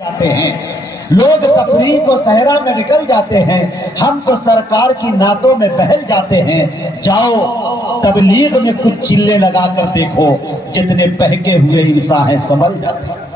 جاتے ہیں، لوگ تفریح و صحرا میں نکل جاتے ہیں، ہم تو سرکار کی نعتوں میں بہل جاتے ہیں۔ جاؤ تبلیغ میں کچھ چلے لگا کر دیکھو، جتنے بہکے ہوئے انسان ہیں سنبھل جاتے ہیں۔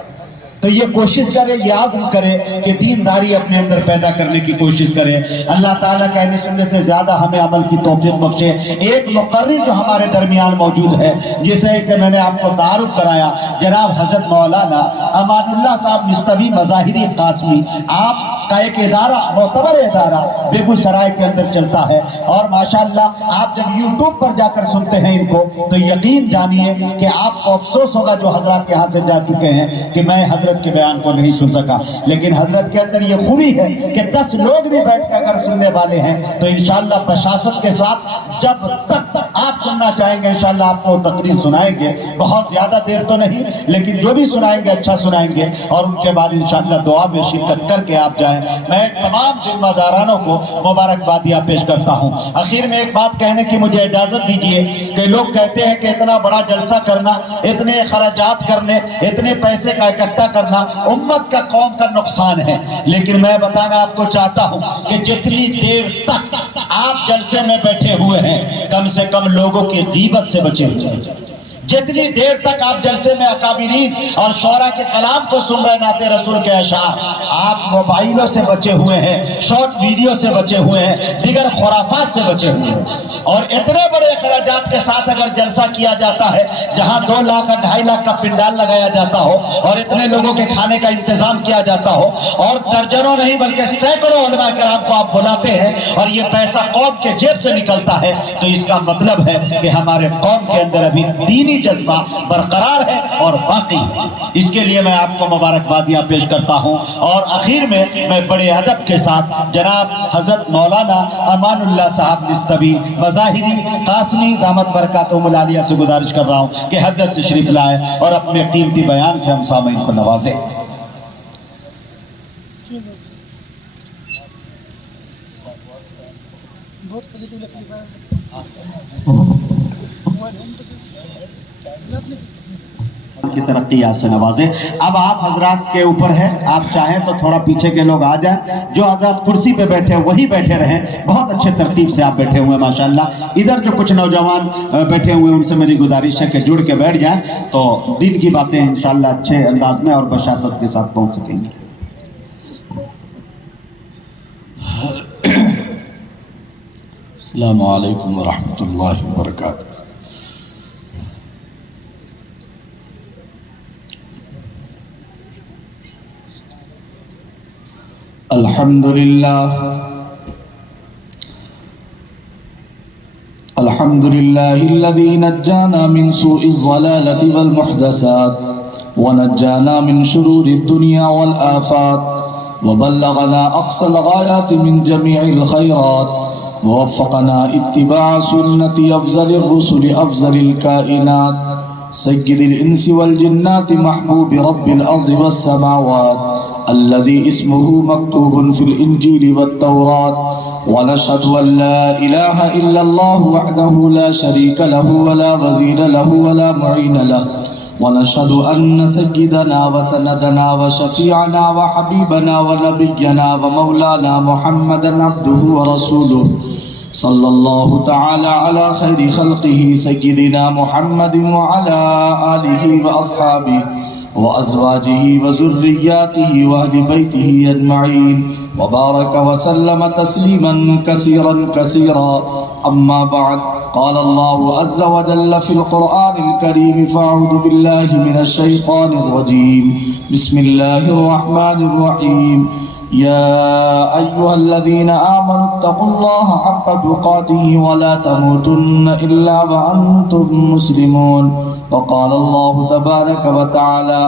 تو یہ کوشش کرے، یہ عزم کرے کہ دینداری اپنے اندر پیدا کرنے کی کوشش کرے۔ اللہ تعالیٰ کہنے سننے سے زیادہ ہمیں عمل کی توفیق بخشے۔ ایک مقرر جو ہمارے درمیان موجود ہے، جسے کہ میں نے آپ کو تعارف کرایا، جناب حضرت مولانا امان اللہ صاحب مستوی مظاہری قاسمی، آپ کا ایک ادارہ، معتبر ادارہ بیگو سرائے کے اندر چلتا ہے، اور ماشاءاللہ آپ جب یوٹیوب پر جا کر سنتے ہیں ان کو تو یقین جانیے کہ آپ کو افسوس ہوگا جو حضرات یہاں سے جا چکے ہیں کہ میں حضرت کے بیان کو نہیں سن سکا، لیکن حضرت کے اندر یہ خوبی ہے کہ 10 لوگ بھی بیٹھ کے اگر سننے والے ہیں تو انشاءاللہ بشاشت کے ساتھ جب تک آپ سننا چاہیں گے انشاءاللہ آپ کو تقریر سنائیں گے، بہت زیادہ دیر تو نہیں لیکن جو بھی سنائیں گے اچھا سنائیں گے، اور ان کے بعد انشاءاللہ دعا میں شرکت کر کے آپ جائیں۔ میں تمام ذمہ دارانوں کو مبارکبادیاں پیش کرتا ہوں۔ آخر میں ایک بات کہنے کی مجھے اجازت دیجیے کہ لوگ کہتے ہیں کہ اتنا بڑا جلسہ کرنا، اتنے خراجات کرنے، اتنے پیسے کا اکٹھا کرنا امت کا، قوم کا نقصان ہے، لیکن میں بتانا آپ کو چاہتا ہوں کہ جتنی دیر تک آپ جلسے میں بیٹھے ہوئے ہیں کم سے کم لوگوں کی غیبت سے بچے ہوئے ہیں۔ جتنی دیر تک آپ جلسے میں اکابرین اور شعراء کے کلام کو سن رہے، نعت رسول کے اشعار، آپ موبائلوں سے بچے ہوئے ہیں، شارٹ ویڈیو سے بچے ہوئے ہیں، دیگر خرافات سے بچے ہوئے ہیں، اور اتنے بڑے اخراجات کے ساتھ اگر جلسہ کیا جاتا ہے جہاں 2 لاکھ 2.5 لاکھ کا پنڈال لگایا جاتا ہو اور اتنے لوگوں کے کھانے کا انتظام کیا جاتا ہو اور درجنوں نہیں بلکہ سینکڑوں علماء کرام کو آپ بلاتے ہیں اور یہ پیسہ قوم کے جیب سے نکلتا ہے، تو اس کا مطلب ہے کہ ہمارے قوم کے اندر ابھی دینی جذبہ برقرار ہے اور باقی ہے۔ اس کے لیے میں آپ کو مبارکبادیاں پیش کرتا ہوں، اور آخر میں بڑے ادب کے ساتھ جناب حضرت مولانا امان اللہ صاحب مستوی مظاہری قاسمی دامت برکاتہم العالیہ سے گزارش کر رہا ہوں کہ حضرت تشریف لائے اور اپنے قیمتی بیان سے ہم سامعین کو نوازیں۔ کی ترقیات سے نوازے۔ اب آپ حضرات کے اوپر ہے، آپ چاہیں تو تھوڑا پیچھے کے لوگ آ جائیں، جو حضرات کرسی پہ بیٹھے وہی بیٹھے رہیں، بہت اچھے ترتیب سے آپ بیٹھے ہوئے ماشاءاللہ۔ ادھر جو کچھ نوجوان بیٹھے ہوئے ان سے میری گزارش ہے کہ جڑ کے بیٹھ جائیں تو دین کی باتیں انشاءاللہ اچھے انداز میں اور بشاشت کے ساتھ پہنچ سکیں گے۔ السلام علیکم ورحمۃ اللہ وبرکاتہ۔ الحمد لله الذي نجانا من سوء الضلالة والمحدثات ونجانا من شرور الدنيا والآفات وبلغنا أقصى الغايات من جميع الخيرات ووفقنا اتباع سنة أفضل الرسل أفضل الكائنات سيد الإنس والجنات محبوب رب الأرض والسماوات الذي اسمه مكتوب في الإنجيل والتوراة، ونشهد أن لا إله إلا الله وحده لا شريك له ولا وزير له ولا معين له، ونشهد أن سيدنا وسندنا وشفيعنا وحبيبنا ونبينا ومولانا محمدا عبده ورسوله صلى الله تعالى على خير خلقه سيدنا محمد وعلى آله وأصحابه وأزواجه وذرياته وأهل بيته أجمعين وبارك وسلم تسليما كثيرا كثيرا، أما بعد، قال الله عز وجل في القرآن الكريم، فأعوذ بالله من الشيطان الرجيم، بسم الله الرحمن الرحيم، يا أيها الذين آمنوا اتقوا الله حق تقاته ولا تموتن إلا وأنتم مسلمون، وقال الله تبارك وتعالى،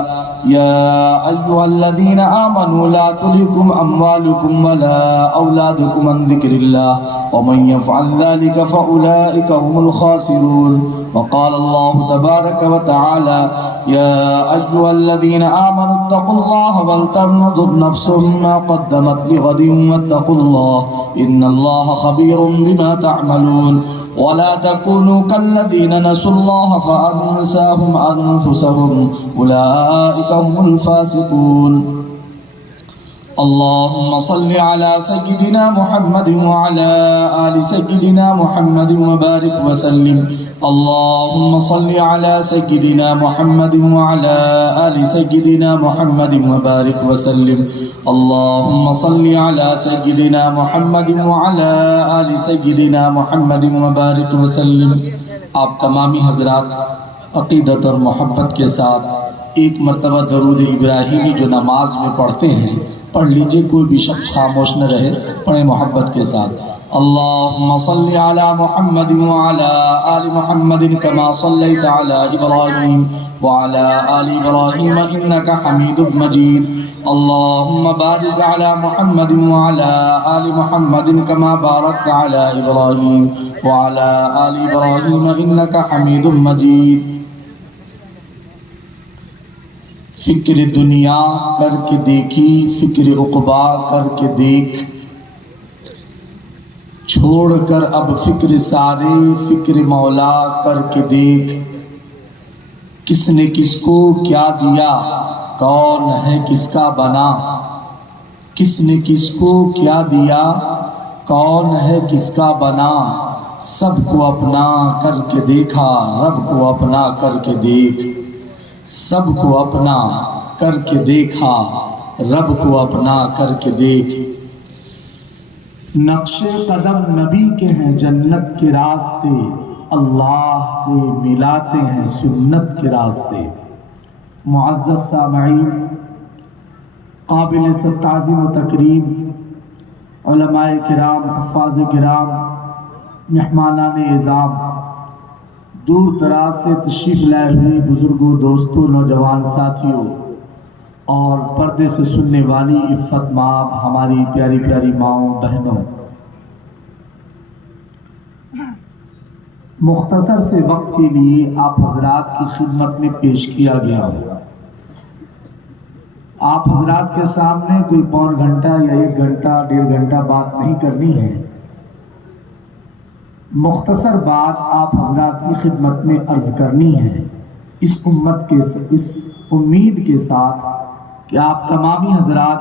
يا أيها الذين آمنوا لا تلهكم أموالكم ولا أولادكم عن ذكر الله ومن يفعل ذلك فأولئك هم الخاسرون، وقال الله تبارك وتعالى، يا أيها الذين آمنوا اتقوا الله ولتنظر نفس ما قدمت لغد واتقوا الله إن الله خبير بما تعملون، ولا تكونوا كالذين نسوا الله فأنساهم أنفسهم أولئك هم الفاسقون۔ اللهم صل على سيدنا محمد وعلى آل سيدنا محمد وبارك وسلم. اللهم صل على سيدنا محمد وعلى آل سيدنا محمد وبارك وسلم. اللهم صل على سيدنا محمد وعلى آل سيدنا محمد وبارك وسلم. آپ تمامی حضرات عقیدت اور محبت کے ساتھ ایک مرتبہ درود ابراہیمی جو نماز میں پڑھتے ہیں پڑھ لیجئے، کوئی بھی شخص خاموش نہ رہے، پڑھیں محبت کے ساتھ. اللهم صل على محمد وعلى آل محمد كما صليت على إبراهيم وعلى آل إبراهيم إنك حميد مجيد. اللهم بارك على محمد وعلى آل محمد كما باركت على إبراهيم وعلى آل إبراهيم إنك حميد مجيد. فکر دنیا کر کے دیکھی، فکر عقبا کر کے دیکھ، چھوڑ کر اب فکر سارے، فکر مولا کر کے دیکھ. کس نے کس کو کیا دیا، کون ہے کس کا بنا. کس نے کس کو کیا دیا، کون ہے کس کا بنا. سب کو اپنا کر کے دیکھا، رب کو اپنا کر کے دیکھ. سب کو اپنا کر کے دیکھا، رب کو اپنا کر کے دیکھ. نقش قدم نبی کے ہیں جنت کے راستے، اللہ سے ملاتے ہیں سنت کے راستے. معزز سامعین، قابل سب تعظیم و تکریم علماء کرام، حفاظ کرام، مہمانان اعظام، دور دراز سے تشریف لائے ہوئے بزرگوں، دوستوں، نوجوان ساتھیوں اور پردے سے سننے والی عفت ماں، ہماری پیاری پیاری ماؤں، بہنوں، مختصر سے وقت کے لیے آپ حضرات کی خدمت میں پیش کیا گیا ہوں. آپ حضرات کے سامنے کوئی پون گھنٹہ یا 1 گھنٹہ 1.5 گھنٹہ بات نہیں کرنی ہے. مختصر بات آپ حضرات کی خدمت میں عرض کرنی ہے، اس امید کے ساتھ کہ آپ تمامی حضرات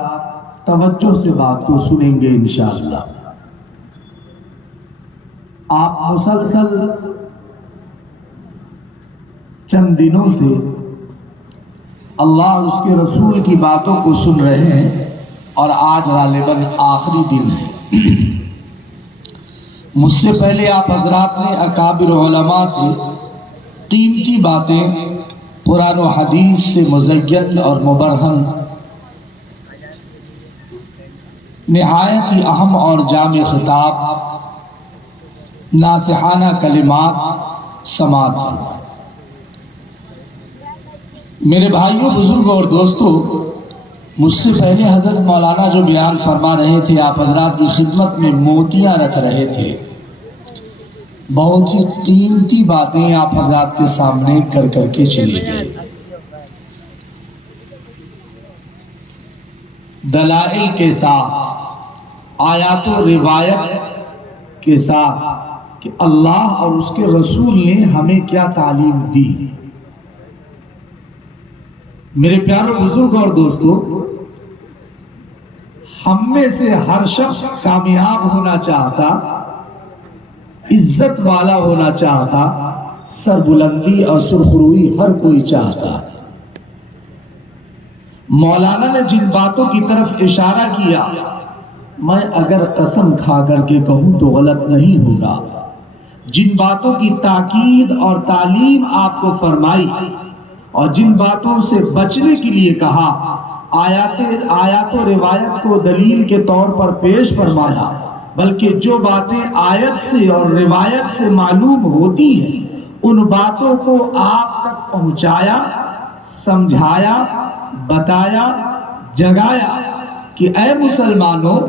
توجہ سے بات کو سنیں گے انشاءاللہ. آپ مسلسل چند دنوں سے اللہ اور اس کے رسول کی باتوں کو سن رہے ہیں اور آج غالباً آخری دن ہے. مجھ سے پہلے آپ حضرات نے اکابر علماء سے قیمتی باتیں قرآن و حدیث سے مزین اور مبرہن نہایت ہی اہم اور جامع خطاب، ناصحانہ کلمات سماعت فرمائے. میرے بھائیوں، بزرگوں اور دوستوں، مجھ سے پہلے حضرت مولانا جو بیان فرما رہے تھے، آپ حضرات کی خدمت میں موتیاں رکھ رہے تھے. بہت ہی قیمتی باتیں آپ حضرات کے سامنے کر کر کے چلی گئے. دلائل کے ساتھ، آیات و روایت کے ساتھ کہ اللہ اور اس کے رسول نے ہمیں کیا تعلیم دی. میرے پیاروں بزرگوں اور دوستوں، ہم میں سے ہر شخص کامیاب ہونا چاہتا، عزت والا ہونا چاہتا، سربلندی اور سرخروئی ہر کوئی چاہتا. مولانا نے جن باتوں کی طرف اشارہ کیا، میں اگر قسم کھا کر کے کہوں تو غلط نہیں ہوگا. جن باتوں کی تاکید اور تعلیم آپ کو فرمائی اور جن باتوں سے بچنے کے لیے کہا، آیات و روایت کو دلیل کے طور پر پیش فرمایا، بلکہ جو باتیں آیت سے اور روایت سے معلوم ہوتی ہیں ان باتوں کو آپ تک پہنچایا، سمجھایا، بتایا، جگایا کہ اے مسلمانوں،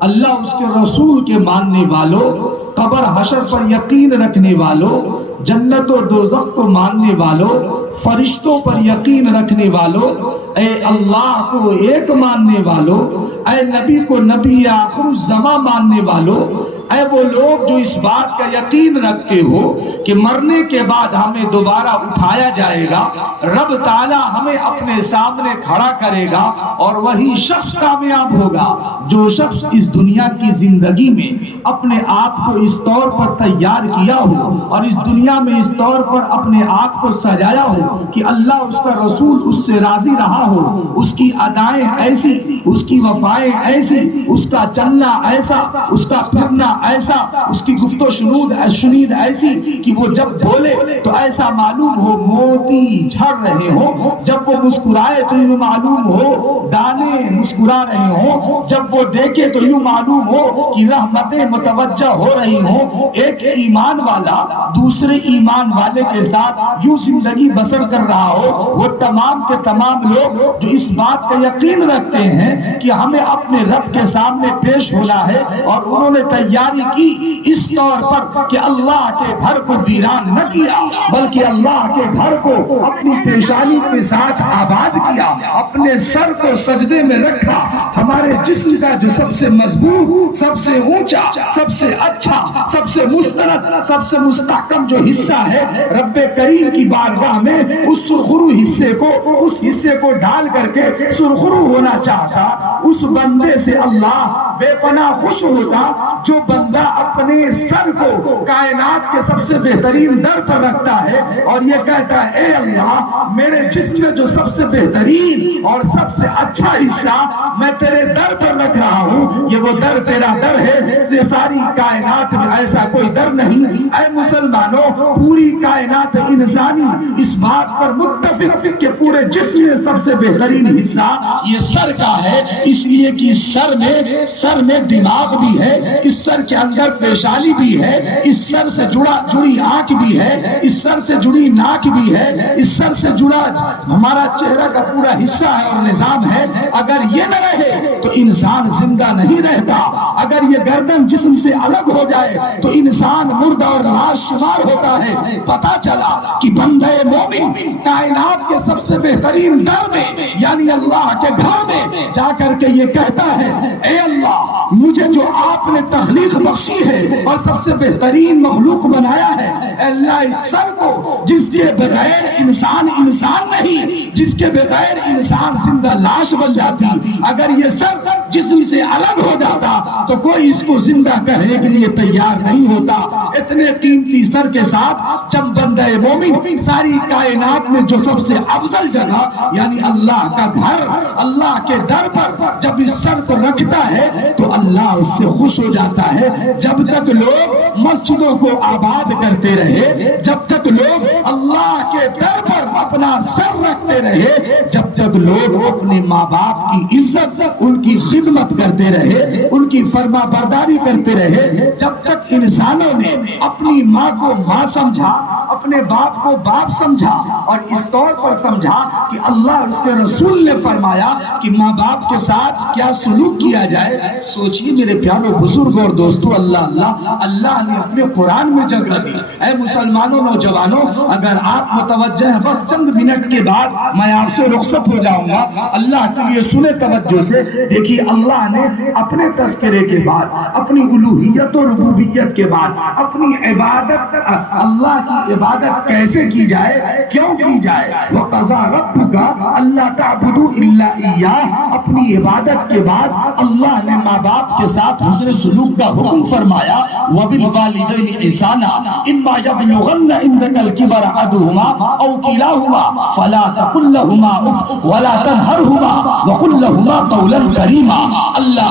اللہ اس کے رسول کے ماننے والوں، قبر حشر پر یقین رکھنے والوں، جنت و دوزخ کو ماننے والوں، فرشتوں پر یقین رکھنے والوں، اے اللہ کو ایک ماننے والوں، اے نبی کو نبی آخر الزماں ماننے والوں، اے وہ لوگ جو اس بات کا یقین رکھتے ہو کہ مرنے کے بعد ہمیں دوبارہ اٹھایا جائے گا، رب تعالی ہمیں اپنے سامنے کھڑا کرے گا، اور وہی شخص کامیاب ہوگا جو شخص اس دنیا کی زندگی میں اپنے آپ کو اس طور پر تیار کیا ہو اور اس دنیا میں اس طور پر اپنے آپ کو سجایا ہو کہ اللہ اس کا رسول اس سے راضی رہا ہو، اس کی ادائیں ایسی، اس کی وفائیں ایسی، اس کا چلنا ایسا، اس کا پھرنا ایسا، اس کی گفت و شنید ایسی کہ وہ جب بولے تو ایسا معلوم ہو موتی جھڑ رہے ہو، جب وہ مسکرائے تو یوں معلوم ہو دانے مسکرا رہے ہوں، جب وہ دیکھے تو یوں معلوم ہو کہ رحمتیں متوجہ ہو رہی ہوں۔ ایک ایمان والا دوسرے ایمان والے کے ساتھ یوں زندگی بسر کر رہا ہو، وہ تمام کے تمام لوگ جو اس بات کا یقین رکھتے ہیں کہ ہمیں اپنے رب کے سامنے پیش ہونا ہے، اور انہوں نے تیاری کی اس طور پر کہ اللہ کے گھر کو ویران نہ کیا بلکہ اللہ کے گھر کو اپنی پیشانی کے ساتھ آباد کیا، اپنے سر کو سجدے میں رکھا۔ ہمارے جسم کا جو سب سے مضبوط، سب سے اونچا، سب سے اچھا، سب سے مستند، سب سے مستحکم جو حصہ ہے، رب کریم کی بارگاہ میں اس سرخرو حصے کو ڈال کر کے سرخرو ہونا چاہتا، اس بندے سے اللہ بے پناہ خوش ہوتا جو بندہ اپنے سر کو کائنات کے سب سے بہترین در پر رکھتا ہے اور یہ کہتا ہے اے اللہ میرے جسم میں جو سب سے بہترین اور سب سے اچھا حصہ میں تیرے در پر رکھ رہا ہوں، یہ وہ در تیرا در ہے، یہ ساری کائنات میں ایسا کوئی در نہیں۔ اے مسلمانوں، پوری کائنات انسانی اس بات پر متفق کہ پورے جسم میں سب سے بہترین حصہ یہ سر کا ہے، اس لیے کہ سر میں دماغ بھی ہے، اس سر کے اندر پیشانی بھی ہے، اس سر سے جڑی آنکھ بھی ہے، اس سر سے جڑی ناک بھی ہے، اس سر سے جڑا ہمارا چہرہ کا پورا حصہ ہے اور نظام ہے۔ اگر یہ نہ رہے تو انسان زندہ نہیں رہتا، اگر یہ گردن جسم سے الگ ہو جائے تو انسان مردہ اور لاش شمار ہوتا ہے۔ پتہ چلا کہ بندہ مومن کائنات کے سب سے بہترین در میں یعنی اللہ کے گھر میں جا کر کے یہ کہتا ہے اے اللہ مجھے جو آپ نے تخلیق بخشی ہے اور سب سے بہترین مخلوق بنایا ہے، اے اللہ اس سر کو جس کے بغیر انسان نہیں، جس کے بغیر انسان زندہ لاش بن جاتی، اگر یہ سر جسم سے الگ ہو جاتا تو کوئی اس کو زندہ کرنے کے لیے تیار نہیں ہوتا۔ اتنے قیمتی سر کے ساتھ جب بندہ مومن ساری کائنات میں جو سب سے افضل جگہ یعنی اللہ کا گھر، اللہ کے در پر جب اس سر کو رکھتا ہے تو اللہ اس سے خوش ہو جاتا ہے۔ جب تک لوگ مسجدوں کو آباد کرتے رہے، جب تک لوگ اللہ کے در پر اپنا سر رکھتے رہے، جب تک لوگ اپنے ماں باپ کی عزت، ان کی خدمت کرتے رہے، ان کی فرما برداری کرتے رہے، جب تک انسانوں نے اپنی ماں کو ماں سمجھا، اپنے باپ کو باپ سمجھا اور اس طور پر سمجھا کہ اللہ اور اس کے رسول نے فرمایا کہ ماں باپ کے ساتھ کیا سلوک کیا جائے۔ سوچئے میرے پیارو بزرگ اور دوستو، اللہ نے اپنے قرآن میں جگہ دی۔ اے مسلمانوں نوجوانوں، اگر آپ متوجہ ہیں بس چند منٹ کے بعد میں آپ سے رخصت ہو جاؤں گا، اللہ کے لیے سنیں توجہ سے۔ دیکھیے اللہ نے اپنے تذکرے کے بعد، اپنی الوہیت و ربوبیت کے بعد، اپنی عبادت، اللہ کی عبادت کیسے کی جائے، کیوں کی جائے، وَقَضَىٰ رَبُّكَ أَلَّا تَعْبُدُوا إِلَّا إِيَّاهُ، اپنی عبادت کے بعد اللہ نے ماں باپ کے ساتھ حسن سلوک کا حکم فرمایا۔ وَبِالْوَالِدَيْنِ إِحْسَانًا إِمَّا يَبْلُغَنَّ عِندَكَ الْكِبَرَ أَحَدُهُمَا أَوْ كِلَاهُمَا فَلَا تَقُل لَّهُمَا أُفٍّ وَلَا تَنْهَرْهُمَا وَقُل لَّهُمَا قَوْلًا كَرِيمًا۔ اللہ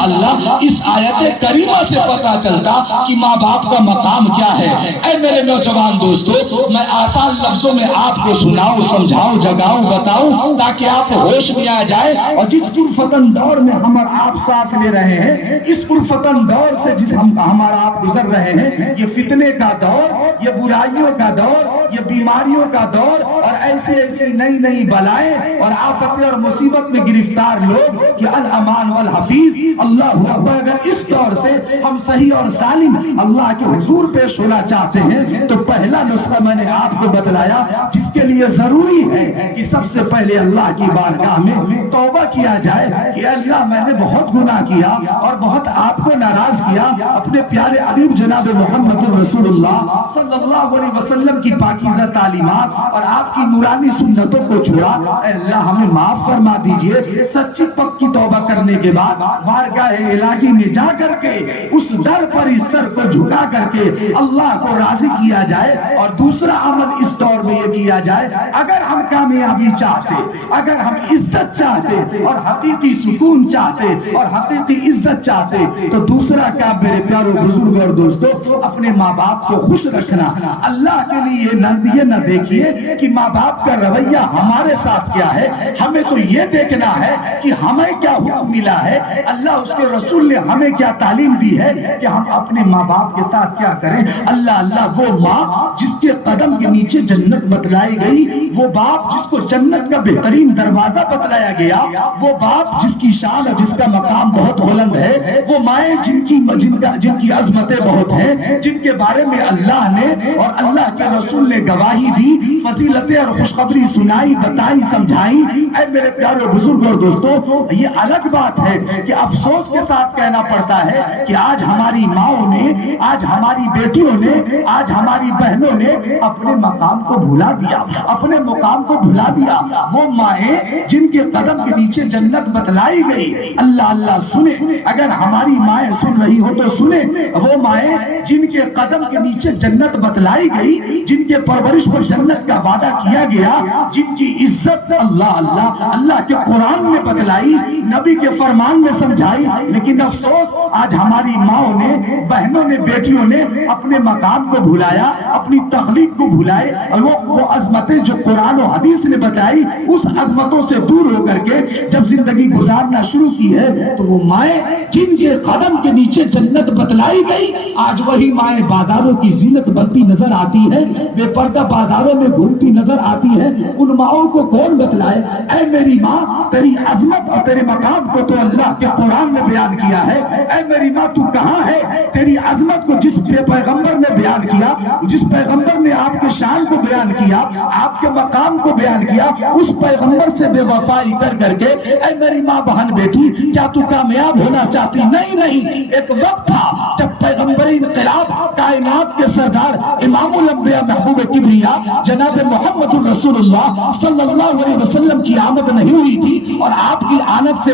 اس آیت کریمہ سے پتہ چلتا کہ ماں باپ کا مقام کیا ہے۔ اے میرے نوجوان دوستو، میں آسان لفظوں میں آپ کو سناؤں، سمجھاؤں، جگاؤں، بتاؤں تاکہ آپ ہوش میں آ جائے، اور جس پرفتن دور میں ہم اور آپ سانس لے رہے ہیں، اس پرفتن فتن دور سے جس ہمارا آپ گزر رہے ہیں، یہ فتنے کا دور، یہ برائیوں کا دور، یہ بیماریوں کا دور، اور ایسے ایسی نئی نئی بلائیں اور آفتیں اور مصیبت میں گرفتار لوگ کہ الامان والحفیظ اللہ اکبر، اگر اس دور سے ہم صحیح اور سالم اللہ کے حضور پیش ہونا چاہتے ہیں تو پہلا نسخہ میں نے آپ کو بتلایا، جس کے لیے ضروری ہے کہ سب سے پہلے اللہ کی بارگاہ میں توبہ کیا جائے کہ اللہ میں نے بہت گناہ کیا اور بہت آپ کو ناراض کیا، اپنے پیارے حبیب جناب محمد الرسول اللہ صلی اللہ علیہ وسلم کی پاکیزہ تعلیمات اور آپ کی نورانی سنتوں کو چھوڑا، اے اللہ ہمیں معاف فرما دیجئے۔ سچی پکی توبہ کرنے کے بعد بارگاہ الہی میں جا کر کے اس در پر اس سر کو جھکا کر کے اللہ کو راضی کیا جائے، اور دوسرا عمل اس دور میں یہ کیا جائے، اگر ہم کامیابی چاہتے، اگر ہم عزت چاہتے اور حقیقی سکون چاہتے اور حقیقی عزت چاہتے، تو دوسرا کام میرے پیاروں بزرگ اور دوستو، اپنے ماں باپ کو خوش رکھنا۔ اللہ کے لیے یہ نہ دیکھیے کہ ماں باپ کا رویہ ہمارے ساتھ کیا ہے، ہمیں تو یہ دیکھنا ہے کہ ہمیں کیا حکم ملا ہے، اللہ اس کے رسول نے ہمیں کیا تعلیم دی ہے کہ ہم اپنے ماں باپ کے ساتھ کیا کریں۔ اللہ وہ ماں جس کے قدم کے نیچے جنت بتلائی گئی، وہ باپ جس کو جنت کا بہترین دروازہ بتلایا گیا، وہ باپ جس کی شان اور جس کا مقام بہت بلند ہے، وہ مائیں جن کی عظمتیں بہت ہیں، جن کے بارے میں اللہ نے اور اللہ کے رسول نے گواہی دی، فضیلتیں اور خوشخبری سنائی، بتائی، سمجھائی۔ اے میرے پیارے بزرگ اور دوستو، یہ الگ بات ہے کہ افسوس کے ساتھ کہنا پڑتا ہے کہ آج ہماری ماؤں نے، آج ہماری بیٹیوں نے، آج ہماری بہنوں نے اپنے مقام کو بھلا دیا، اپنے مقام کو بھلا دیا۔ وہ مائیں جن کے قدم کے نیچے جنت بتلائی گئی، اللہ سنیں، اگر ہماری مائیں سن رہی ہو تو سنیں، وہ مائیں جن کے قدم کے نیچے جنت بتلائی گئی، جن کے پرورش پر جنت کا وعدہ کیا گیا، جن کی عزت اللہ کے قرآن میں بتلائی، نبی کے فرمان میں سمجھائی، لیکن افسوس آج ہماری ماؤں نے، بہنوں نے، بیٹیوں نے اپنے مقام کو بھلایا، اپنی تخلیق کو بھلائے، اور وہ عظمتیں جو قرآن و حدیث نے بتائی، اس عظمتوں سے دور ہو کر کے جب زندگی گزارنا شروع کی ہے، تو وہ مائیں جن کے قدم کے نیچے جنت بتلائی گئی، آج وہی مائیں بازاروں کی زینت بنتی نظر آتی ہے، بے پردہ بازاروں میں گھومتی نظر آتی ہے۔ ان ماؤں کو کون بتلائے؟ اے میری ماں، تیری عظمت اور تیرے مقام کو تو اللہ کے قرآن نے بیان کیا ہے۔ اے میری ماں، تو کہاں ہے؟ تیری عظمت کو جس پیغمبر نے بیان کیا، جس پیغمبر نے آپ کے شان کو بیان کیا، آپ کے مقام کو بیان کیا، اس پیغمبر سے بے وفائی کر کے اے میری ماں بہن بیٹی، کیا تو کامیاب ہونا چاہتی؟ نہیں، ایک وقت تھا جب پیغمبر انقلاب، کائنات کے سردار، امام الانبیاء، محبوب کبریا، جناب محمد الرسول اللہ صلی اللہ علیہ وسلم کی آمد نہیں ہوئی تھی، اور آپ کی آمد سے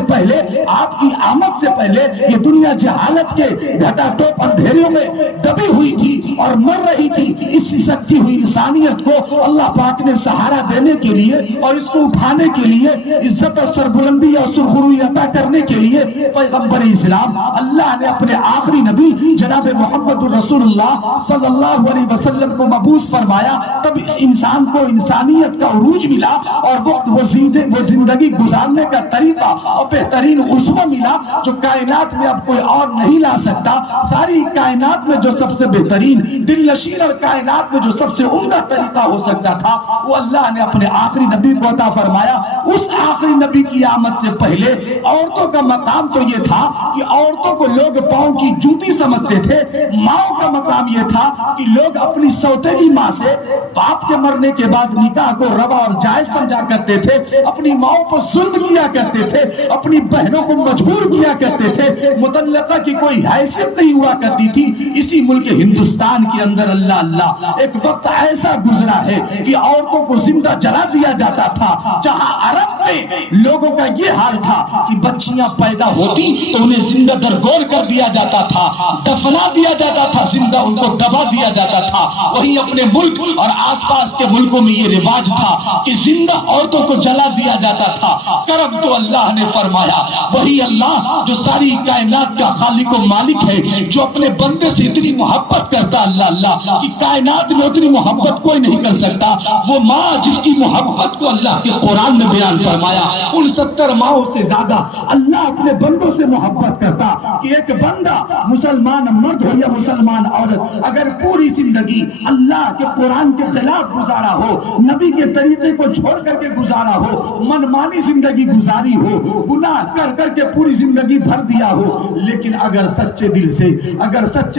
پہلے یہ دنیا جہالت کے گھٹا ٹوپ اندھیریوں میں دبی ہوئی تھی اور مر رہی تھی۔ اس سکتی ہوئی انسانیت کو اللہ پاک نے سہارا دینے کے لیے اور اس کو اٹھانے کے لیے، عزت اور سربلندی اور سرخروئی عطا کرنے کے لیے پیغمبر اسلام اللہ نے اپنے آخری نبی جناب محمد الرسول اللہ صلی اللہ علیہ وسلم کو مبعوث فرمایا۔ تب اس انسان کو انسانیت کا عروج ملا، اور وہ زندگی گزارنے کا طریقہ اور بہترین اسوہ ملا جو کائنات میں اب کوئی اور نہیں لا سکتا۔ ساری کائنات میں جو سب سے بہترین، دل نشین اور کائنات میں جو سب سے عمدہ طریقہ ہو سکتا تھا، وہ اللہ نے اپنے آخری نبی کو عطا فرمایا۔ اس آخری نبی کی آمد سے پہلے عورتوں کا مقام تو یہ تھا کہ عورتوں کو لوگ پاؤں کی جوتی سمجھتے تھے، ماؤں کا مقام یہ تھا کہ لوگ اپنی سوتیلی ماں سے باپ کے مرنے کے بعد نکاح کو روا اور جائز سمجھا کرتے تھے، اپنی ماؤں پر ظلم کیا کرتے تھے، اپنی بہنوں کو مجبور کیا کرتے تھے، مطلقہ کی کوئی حیثیت نہیں ہوا کرتی تھی۔ اسی ملک ہندوستان کے اندر اللہ ایک وقت ایسا گزرا ہے کہ عورتوں کو زندہ جلا دیا جاتا تھا، جہاں عرب میں لوگوں کا یہ حال تھا کہ بچیاں پیدا ہوتی تو انہیں زندہ درگور کر دیا جاتا تھا، دفنا دیا جاتا تھا، زندہ ان کو دبا دیا جاتا تھا۔ وہی اپنے ملک اور آس پاس کے ملکوں میں یہ رواج تھا کہ زندہ عورتوں کو جلا دیا جاتا تھا۔ کرم تو اللہ نے فرمایا، وہی اللہ جو ساری کائنات کا خالق و مالک ہے، جو اپنے بندے سے اتنی محبت کرتا، اللہ کہ کائنات میں اتنی محبت کوئی نہیں کر سکتا۔ وہ ماں جس کی محبت کو اللہ کے قرآن میں بیان فرمایا، ان 70 ماؤں سے زیادہ اللہ اپنے بندوں سے محبت کرتا۔ کہ ایک بندہ مسلمان مرد ہو یا مسلمان عورت اگر پوری زندگی اللہ کے قرآن کے خلاف گزارا ہو، نبی کے طریقے کو چھوڑ کر کے گزارا ہو، منمانی زندگی گزاری ہو، گناہ کر کر کے پوری زندگی بھر دیا ہو، لیکن اگر سچے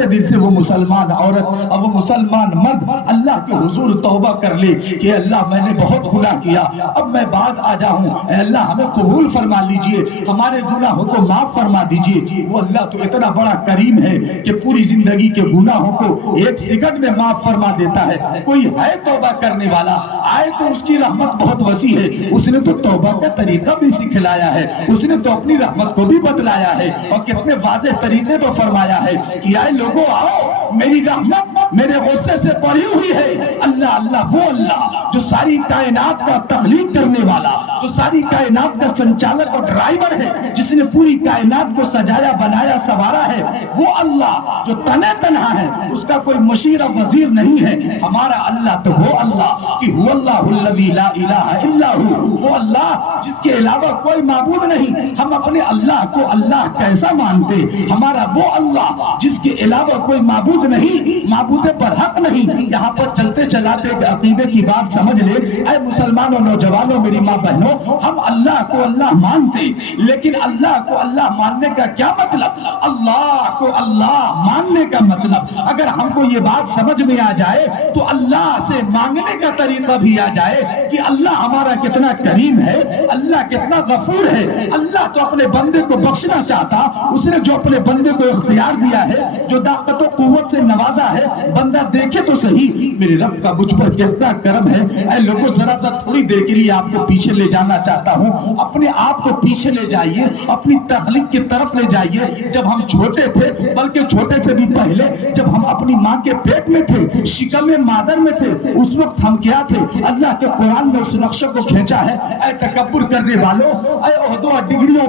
دل سے وہ مسلمان عورت اور وہ مسلمان مرد اللہ کے حضور توبہ کر لے کہ اللہ میں نے بہت گناہ کیا، اب میں باز آ جاؤں، اے اللہ ہمیں قبول فرما لیجئے، ہمارے گناہوں کو معاف فرما دیجئے، وہ اللہ تو اتنا بڑا کریم ہے کہ پوری زندگی کے گناہوں کو ایک سیکنڈ میں معاف فرما دیتا ہے۔ کوئی ہے توبہ کرنے والا آئے تو اس کی رحمت بہت وسیع ہے، اس نے تو توبہ کا طریقہ بھی سکھلایا ہے، اس نے تو اپنی رحمت کو بھی بتلایا ہے اور کتنے واضح طریقے پر فرمایا ہے کہ آئے لوگوں آؤ، میری رحمت میرے غصے سے بڑھی ہوئی ہے۔ اللہ اللہ وہ اللہ جو ساری کائنات کا تخلیق کرنے والا، جو ساری کائنات کا سنچالک اور ڈرائیور ہے، جس نے پوری کائنات کو سجایا بنایا سنوارا ہے، وہ اللہ جو تنہا تنہا ہے، اس کا کوئی مشیر و وزیر نہیں ہے۔ ہمارا اللہ تو وہ اللہ کہ هو اللہ الذی لا الہ الا ہو، وہ اللہ جس کے علاوہ کوئی معبود نہیں۔ ہم اپنے اللہ کو اللہ کیسا مانتے؟ ہمارا وہ اللہ جس کے علاوہ کوئی معبود نہیں، معبود پر حق نہیں۔ یہاں پر چلتے چلاتے ایک عقیدے کی بات سمجھ لے، اے مسلمانوں، نوجوانوں، میری ماں بہنوں، ہم اللہ کو اللہ مانتے، لیکن اللہ کو اللہ ماننے کا کیا مطلب؟ اللہ کو اللہ ماننے کا مطلب اگر ہم کو یہ بات سمجھ میں آ جائے تو اللہ سے مانگنے کا طریقہ بھی آ جائے کہ اللہ ہمارا کتنا کریم ہے، اللہ کتنا غفور ہے۔ اللہ تو اپنے بندے کو بخشنا چاہتا، اس نے جو اپنے بندے کو اختیار دیا ہے، جو طاقت و قوت سے نوازا ہے، بندہ دیکھے تو صحیح میرے رب کا مجھ پر کتنا کرم ہے۔ اے لوگوں ذرا سا تھوڑی دیر کے لیے آپ کو پیچھے لے جانا چاہتا ہوں، اپنے آپ کو پیچھے لے جائیے، اپنی تخلیق کی طرف لے جائیے۔ جب ہم چھوٹے تھے، بلکہ چھوٹے سے بھی پہلے، جب ہم اپنی ماں کے پیٹ میں تھے، شکم مادر میں تھے، اس وقت ہم کیا تھے؟ اللہ کے قرآن میں اس نقشے کو کھینچا ہے۔ اے تکبر کرنے والوں، اے عہدوں اور ڈگریوں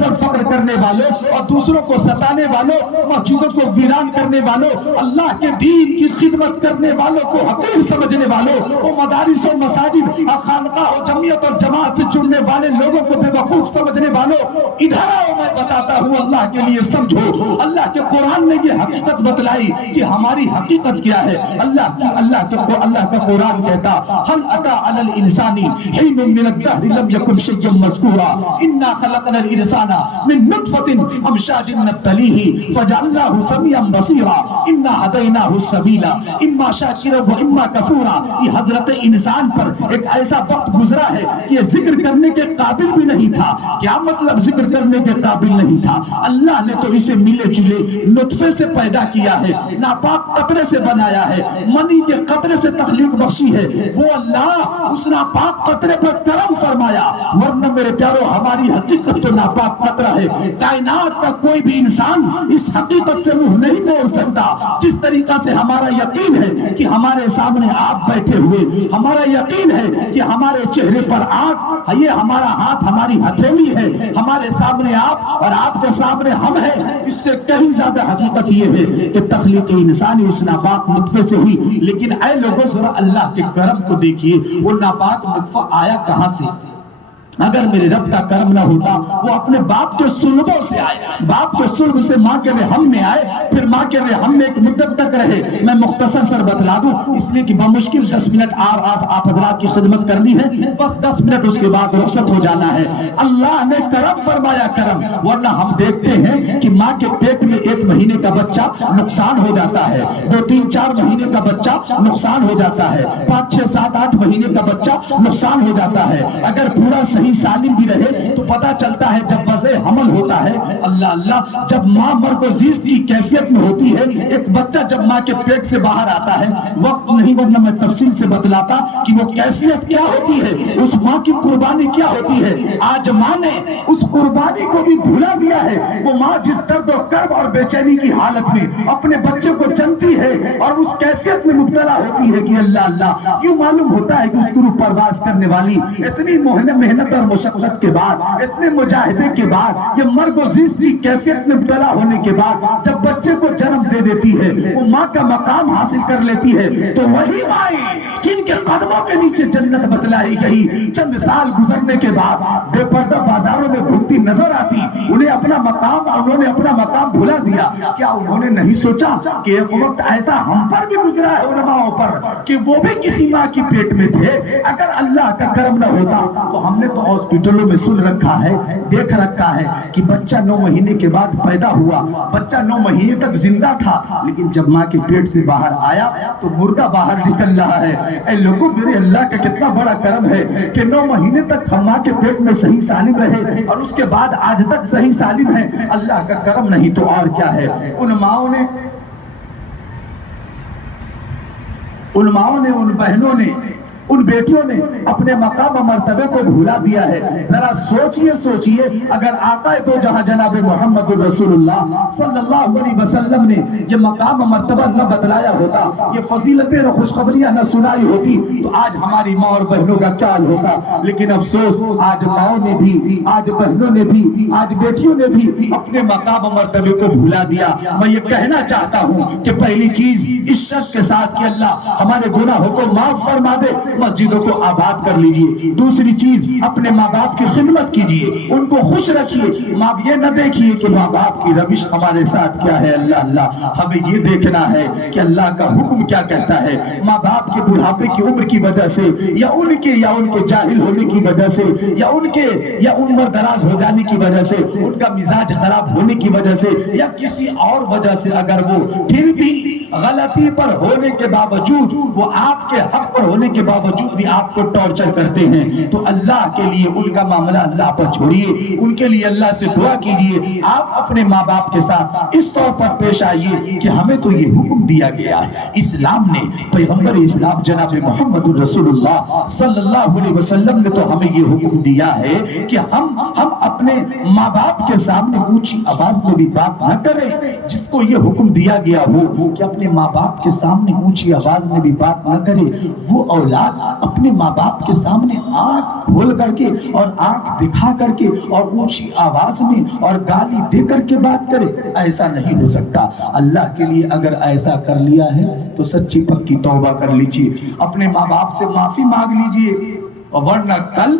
پر فخر کرنے والوں اور دوسروں کو ستانے والوں، مسجدوں کو ویران کرنے والوں، اللہ کے دین کی خدمت کرنے والوں کو حقیر سمجھنے والوں، وہ مدارس و مساجد اور خانقاہ و جمعیت اور جماعت سے جڑنے والے لوگوں کو بے وقوف سمجھنے والوں، ادھر آؤ، میں بتاتا ہوں اللہ کے لیے سمجھو۔ اللہ کے قرآن نے یہ حقیقت بتلائی کہ ہماری حقیقت کیا ہے۔ اللہ کا قرآن کہتا هل اتى على الانسان حين من الدهر لم يكن شيئا مذكورا انا خلقنا الانسان من نطفة امشاج نبتليه فجعلناه سميعا بصيرا انا هديناه السبيل اما شاكرا واما كفورا۔ یہ حضرت انسان پر ایک ایسا وقت گزرا ہے کہ یہ ذکر کرنے کے قابل بھی نہیں تھا۔ کیا مطلب ذکر کرنے کے قابل نہیں تھا؟ اللہ نے تو اسے ملے جلے نطفے سے پیدا کیا ہے، ناپاک قطرے سے بنایا ہے، منی کے قطرے سے تخلیق بخشی ہے۔ وہ اللہ اس ناپاک قطرے پر کرم فرمایا، ورنہ میرے پیارو ہماری حقیقت تو ناپاک قطرہ ہے۔ کائنات کا کوئی بھی انسان اس حقیقت سے منہ نہیں موڑ سکتا۔ جس طریقہ سے ہمارا یقین ہے کہ ہمارے سامنے آپ بیٹھے ہوئے، ہمارا یقین ہے کہ ہمارے چہرے پر آنکھ، یہ ہمارا ہاتھ ہماری ہتھیلی ہے، ہمارے سامنے آپ اور آپ کے سامنے ہم ہیں، اس سے کہیں زیادہ حقیقت یہ ہے کہ تخلیق انسانی اس ناپاک نطفے سے ہوئی۔ لیکن اے لوگوں ذرا اللہ کے کرم کو دیکھیے، وہ ناپاک نطفہ آیا کہاں سے؟ اگر میرے رب کا کرم نہ ہوتا، وہ اپنے باپ کے سلبوں سے آئے، باپ کے سلب سے ماں کے رحم میں آئے، پھر ماں کے رحم میں ایک مدت تک رہے۔ میں مختصر سر بتلا دوں، اس لیے کہ بمشکل 10 منٹ آپ حضرات کی خدمت کرنی ہے، بس 10 منٹ اس کے بعد رخصت ہو جانا ہے۔ اللہ نے کرم فرمایا، کرم، ورنہ ہم دیکھتے ہیں کہ ماں کے پیٹ میں 1 مہینے کا بچہ نقصان ہو جاتا ہے، 2 3 4 مہینے کا بچہ نقصان ہو جاتا ہے، 5 6 7 8 مہینے کا بچہ نقصان ہو جاتا ہے۔ اگر پورا صحیح سالم بھی رہے تو پتا چلتا ہے جب وضع حمل ہوتا ہے، اللہ اللہ، جب ماں مرکزیز کی کیفیت میں ہوتی ہے، ایک بچہ جب ماں کے پیٹ سے باہر آتا ہے، وقت نہیں ورنہ میں تفصیل سے بتلاتا کہ وہ کیفیت کیا ہوتی ہے، اس ماں کی قربانی کیا ہوتی ہے۔ آج ماں نے اس قربانی کو بھی بھولا دیا ہے۔ وہ ماں جس درد و کرب اور بے چینی کی حالت میں اپنے بچے کو چنتی ہے اور اس کیفیت میں مبتلا ہوتی ہے کہ اللہ اللہ، یوں معلوم ہوتا ہے کہ اس کو پرواز کرنے والی اتنی محنت اور مشقت کے بعد، اتنے مجاہدے کے بعد، یہ مرگ و زیست کی دوسری کیفیت میں مبتلا ہونے کے بعد جب بچے کو جنم دے دیتی ہے، وہ ماں کا مقام حاصل کر لیتی ہے، تو وہی مائیں جن کے قدموں کے نیچے جنت بتلائی گئی چند سال گزرنے کے بعد بے پردہ بازاروں میں گھومتی نظر آتی، انہیں اپنا مقام اور انہوں نے اپنا مقام بھلا دیا۔ کیا انہوں نے نہیں سوچا کہ ایک وقت ایسا ہم پر بھی گزرا ہے علماءوں پر کہ وہ بھی کسی ماں کی پیٹ میں تھے؟ اگر اللہ کا کرم نہ ہوتا تو ہم نے تو ہاسپٹلوں میں سن رکھا ہے، دیکھ رکھا ہے کہ بچہ 9 مہینے کے بعد پیدا ہوا، بچہ 9 مہینے تک زندہ تھا، لیکن جب ماں کے پیٹ سے باہر آیا تو مردہ باہر نکل رہا ہے۔ اے لوگوں، میرے اللہ کا کتنا بڑا کرم ہے کہ 9 مہینے تک ہم ماں کے پیٹ میں صحیح سالم رہے اور اس کے بعد آج تک صحیح سالم ہے۔ اللہ کا کرم نہیں تو اور کیا ہے۔ علماؤں نے، ان بہنوں نے، ان بیٹیوں نے اپنے مقام و مرتبے کو بھولا دیا ہے۔ ذرا سوچئے اگر آقا دو جہاں جناب محمد رسول اللہ صلی اللہ علیہ وسلم نے یہ مقام و مرتبہ نہ بتلایا ہوتا، یہ فضیلتیں اور خوشخبریاں نہ سنائی ہوتی، تو آج ہماری ماں اور بہنوں کا کیا حال ہوتا۔ لیکن افسوس، آج ماؤں نے بھی، آج بہنوں نے بھی، آج بیٹیوں نے بھی اپنے مقام و مرتبے کو بھولا دیا۔ میں یہ کہنا چاہتا ہوں کہ پہلی چیز اس شرط کے ساتھ کہ اللہ ہمارے گناہوں کو معاف فرما دے، مسجدوں کو آباد کر لیجئے۔ دوسری چیز، اپنے ماں باپ کی خدمت کیجئے، ان کو خوش رکھیے۔ ماں یہ نہ دیکھیے کہ ماں باپ کی روش ہمارے ساتھ کیا ہے، اللہ ہمیں یہ دیکھنا ہے کہ اللہ کا حکم کیا کہتا ہے۔ ماں باپ کے بڑھاپے کی عمر کی وجہ سے یا ان کے جاہل ہونے کی وجہ سے یا عمر دراز ہو جانے کی وجہ سے، ان کا مزاج خراب ہونے کی وجہ سے یا کسی اور وجہ سے اگر وہ پھر بھی غلطی پر ہونے کے باوجود، وہ آپ کے حق پر ہونے کے باوجود بھی آپ کو ٹارچر کرتے ہیں، تو اللہ کے لیے ان کا معاملہ اللہ پر چھوڑیے، ان کے لیے اللہ سے دعا کیجئے۔ آپ اپنے ماں باپ کے ساتھ اس طور پر پیش آئیے کہ ہمیں تو یہ حکم دیا گیا ہے، اسلام نے، پیغمبر اسلام جناب محمد رسول اللہ صلی اللہ علیہ وسلم نے تو ہمیں یہ حکم دیا ہے کہ ہم اپنے ماں باپ کے سامنے اونچی آواز میں بھی بات نہ کریں۔ جس کو یہ حکم دیا گیا ہو کہ اپنے ماں باپ کے سامنے اونچی آواز میں بھی بات نہ کرے، وہ اولاد اپنے ماں باپ کے سامنے آنکھ کھول کر کے اور آنکھ دکھا کر کے اور اونچی آواز میں اور گالی دے کر کے بات کرے، ایسا نہیں ہو سکتا۔ اللہ کے لیے اگر ایسا کر لیا ہے تو سچی پکی توبہ کر لیجئے، اپنے ماں باپ سے معافی مانگ لیجئے، ورنہ کل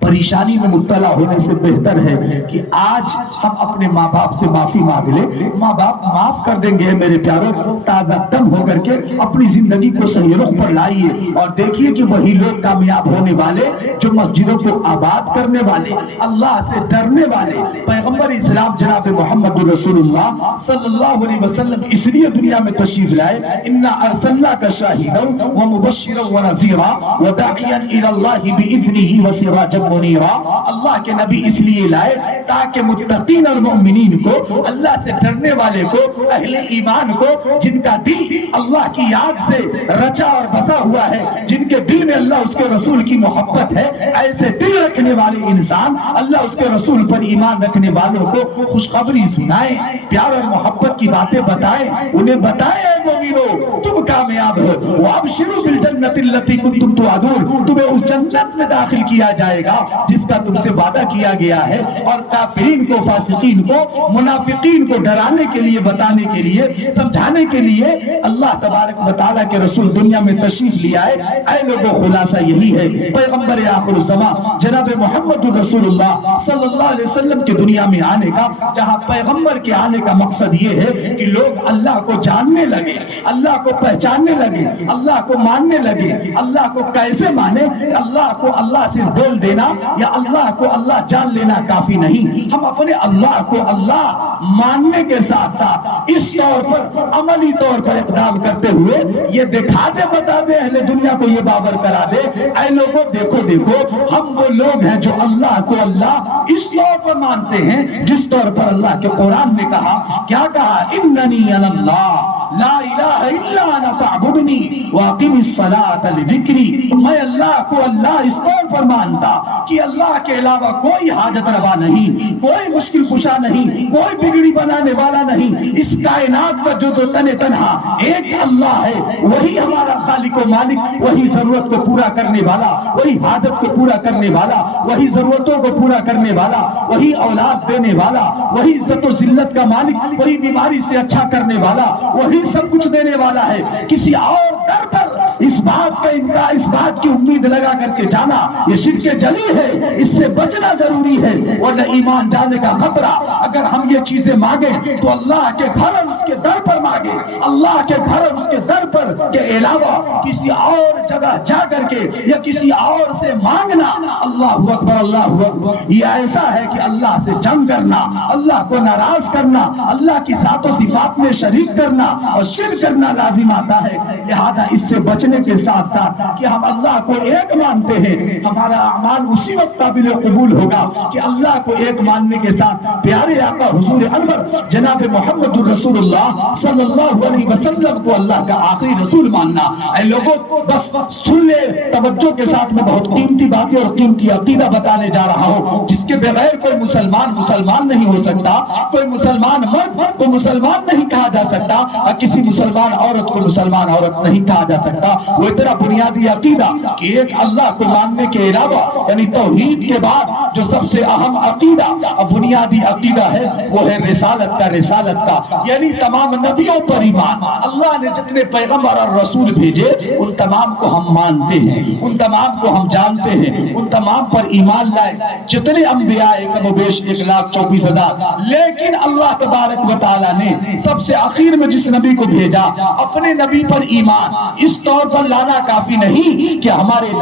پریشانی میں مبتلا ہونے سے بہتر ہے کہ آج ہم اپنے ماں باپ سے معافی مانگ لیں۔ ماں باپ معاف کر دیں گے میرے پیاروں، تازہ دم ہو کر کے اپنی زندگی کو صحیح رخ پر لائیے اور دیکھیے کہ وہی لوگ کامیاب ہونے والے جو مسجدوں کو آباد کرنے والے، اللہ سے ڈرنے والے۔ پیغمبر اسلام جناب محمد رسول اللہ صلی اللہ علیہ وسلم اس لیے دنیا میں تشریف لائے، انا ارسلناک شاہدا ومبشرا ونذیرا وداعیا الی اللہ باذنہ وسراجا منیرا۔ اللہ کے نبی اس لیے لائے تاکہ متقین اور مؤمنین کو، اللہ سے ڈرنے والے کو، اہل ایمان کو، جن کا دل اللہ کی یاد سے رچا اور بسا ہوا ہے، جن کے دل میں اللہ اس کے رسول کی محبت ہے، ایسے دل رکھنے والے انسان اللہ اس کے رسول پر ایمان رکھنے والوں کو خوشخبری سنائیں، پیار اور محبت کی باتیں بتائیں، انہیں بتائیں اے مومنو تم کامیاب ہو، وابشروا بالجنۃ التی کنتم توعدون، تمہیں اس جنت میں داخل کیا جائے گا جس کا تم سے وعدہ کیا گیا ہے۔ اور کافرین کو، فاسقین کو، منافقین کو ڈرانے کے لیے، بتانے کے لیے، سمجھانے کے لیے اللہ تبارک و تعالیٰ کے رسول دنیا میں تشریف لے آئے۔ اے لوگوں، خلاصہ یہی ہے، پیغمبر آخر الزمان جناب محمد رسول اللہ صلی اللہ علیہ وسلم کے دنیا میں آنے کا، جہاں پیغمبر کے آنے کا مقصد یہ ہے کہ لوگ اللہ کو جاننے لگے، اللہ کو پہچاننے لگے، اللہ کو ماننے لگے۔ اللہ کو کیسے مانے؟ اللہ کو اللہ سے بول دینا یا اللہ کو اللہ جان لینا کافی نہیں، ہم اپنے اللہ کو اللہ ماننے کے ساتھ ساتھ اس طور پر، عملی طور پر اقدام کرتے ہوئے یہ دکھا دے، بتا دے، اہل دنیا کو یہ باور کرا دے، اے لوگوں دیکھو ہم وہ لوگ ہیں جو اللہ کو اللہ اس طور پر مانتے ہیں جس طور پر اللہ کے قرآن نے کہا، کیا کہا؟ اننی انا اللہ لا الہ الا انا فاعبدنی واقم الصلاۃ لذکری، میں اللہ کو اللہ اس طور پر مانتا کہ اللہ کے علاوہ کوئی حاجت روا نہیں، کوئی مشکل کشا نہیں، کوئی بگڑی بنانے والا نہیں، اس کائنات کا جو تنہا ایک اللہ ہے، وہی ہمارا خالق و مالک، وہی ضرورت کو پورا کرنے والا، وہی حاجت کو پورا کرنے والا، وہی ضرورتوں کو پورا کرنے والا، وہی اولاد دینے والا، وہی عزت و ذلت کا مالک، وہی بیماری سے اچھا کرنے والا، وہی سب کچھ دینے والا ہے۔ کسی اور در پر اس بات کی امید لگا کر کے جانا یہ شرک جلی ہے، اس سے بچنا ضروری ہے، ورنہ ایمان جانے کا خطرہ۔ اگر ہم یہ چیزیں مانگیں تو اللہ کے گھر اور اس کے در پر مانگیں، اللہ کے گھر اور اس کے در پر کے علاوہ کسی اور جگہ جا کر کے یا کسی اور سے مانگنا، اللہ اکبر اللہ اکبر، یہ ایسا ہے کہ اللہ سے جنگ کرنا، اللہ کو ناراض کرنا، اللہ کی ذات و صفات میں شریک کرنا اور شرک کرنا لازم آتا ہے۔ لہذا اس سے بچنے کے ساتھ ساتھ کہ ہم اللہ کو ایک مانتے ہیں، ہمارا اعمال اسی وقت قابل قبول ہوگا کہ اللہ کو ایک ماننے کے ساتھ پیارے آقا حضور انور جناب محمد الرسول اللہ صلی اللہ علیہ وسلم کو اللہ کا آخری رسول ماننا۔ اے لوگوں بس سن لے توجہ کے ساتھ، میں بہت قیمتی باتیں اور قیمتی عقیدہ بتانے جا رہا ہوں جس کے بغیر کوئی مسلمان نہیں ہو سکتا، کوئی مسلمان مرد کو مسلمان نہیں کہا جا سکتا اور کسی مسلمان عورت کو مسلمان عورت نہیں کہا جا سکتا۔ وہ اتنا بنیادی عقیدہ کہ ایک اللہ کو ماننے کے علاوہ یعنی توحید کے بعد جو سب سے اہم عقیدہ اور بنیادی عقیدہ ہے وہ ہے رسالت کا، یعنی تمام نبیوں پر ایمان۔ اللہ نے جتنے پیغمبر اور رسول بھیجے ان تمام کو ہم مانتے ہیں، ان تمام کو ہم جانتے ہیں، ان تمام پر ایمان لائے جتنے انبیاء کم و بیش 1,24,000، لیکن اللہ تبارک و تعالیٰ نے سب سے آخر میں جس نبی کو بھیجا اپنے نبی پر ایمان اس طور پر لانا کافی نہیں کہ ہمارے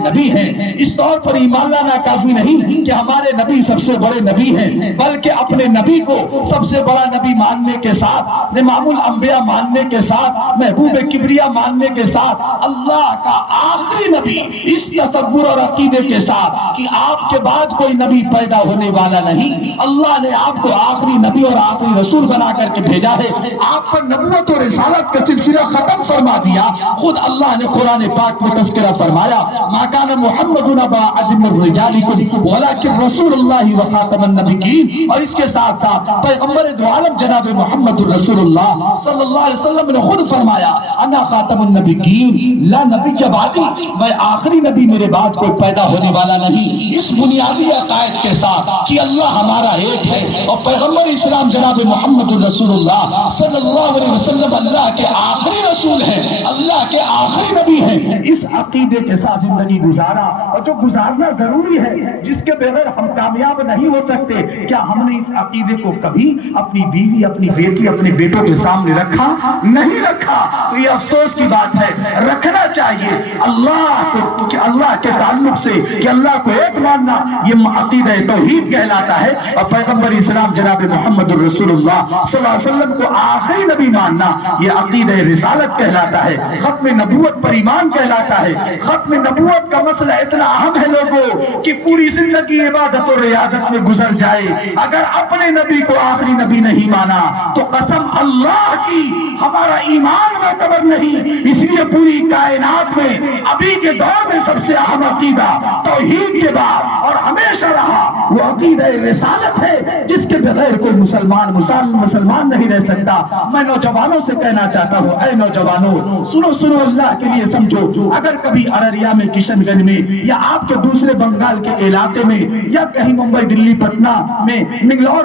نبی ہیں، اس طور پر ایمان لانا کافی نہیں کہ ہمارے نبی سب سے بڑے نبی ہیں، بلکہ اپنے نبی کو سب سے بڑا نبی ماننے کے ساتھ، امام الانبیاء ماننے کے ساتھ، محبوب کبریا ماننے کے ساتھ، اللہ کا آخری نبی اس تصور اور عقیدے کے ساتھ کہ آپ کے بعد کوئی نبی پیدا ہونے والا نہیں، اللہ نے آپ کو آخری نبی اور آخری رسول بنا کر کے بھیجا ہے، آپ پر نبوت اور رسالت کا سلسلہ ختم فرما دیا۔ خود اللہ نے قرآن پاک میں تذکرہ فرمایا ما کان محمد ابا احد من رجالکم ولکن رسول اللہ وخاتم النبیین، اور اس کے ساتھ ساتھ پیغمبر دو عالم جناب محمد رسول اللہ صلی اللہ علیہ وسلم نے خود فرمایا انا خاتم النبیین لا نبی بعدی، میں آخری نبی، میرے بعد کوئی پیدا ہونے والا نہیں۔ اس بنیادی عقائد کے ساتھ کہ اللہ ہمارا ایک ہے اور پیغمبر اسلام جناب محمد رسول اللہ صلی اللہ علیہ وسلم اللہ کے آخری رسول ہیں، اللہ کے آخری نبی ہیں، اس عقیدے کے ساتھ زندگی گزارا، اور جو گزارنا ضروری ہے، جس کے بغیر ہم کامیاب نہیں ہو سکتے۔ کیا ہم نے اس عقیدے کو کبھی اپنی بیوی، اپنی بیٹی، اپنے بیٹوں کے سامنے رکھا؟ نہیں رکھا، تو یہ افسوس کی بات ہے۔ رکھنا چاہیے اللہ کو، کہ اللہ کے تعلق سے کہ اللہ کو ایک ماننا یہ عقیدہ توحید کہلاتا ہے، اور پیغمبر اسلام جناب محمد رسول اللہ صلی اللہ علیہ وسلم کو آخری نبی ماننا یہ عقیدہ رسالت کہلاتا ہے، ختم نبوت پر ایمان کہلاتا ہے۔ ختم نبوت کا مسئلہ اتنا اہم ہے لوگوں کہ پوری زندگی عبادت اور ریاضت میں گزر جائے، اگر اپنے نبی کو آخری نبی نہیں مانا تو قسم اللہ کی ہمارا ایمان معتبر نہیں۔ اس لیے پوری کائنات میں ابھی کے دور میں سب سے اہم عقیدہ توحید کے بعد اور ہمیشہ رہا وہ عقیدہ رسالت ہے، جس کے بغیر کوئی مسلمان نہیں رہ سکتا۔ میں نوجوانوں سے کہنا چاہتا ہوں، اے نوجوانوں سنو اللہ کے لیے سمجھو، اگر کبھی ارریا میں، کشن گنج میں، یا آپ کے دوسرے بنگال کے علاقے میں، یا کہیں ممبئی، دلی، پٹنہ میں، منگلور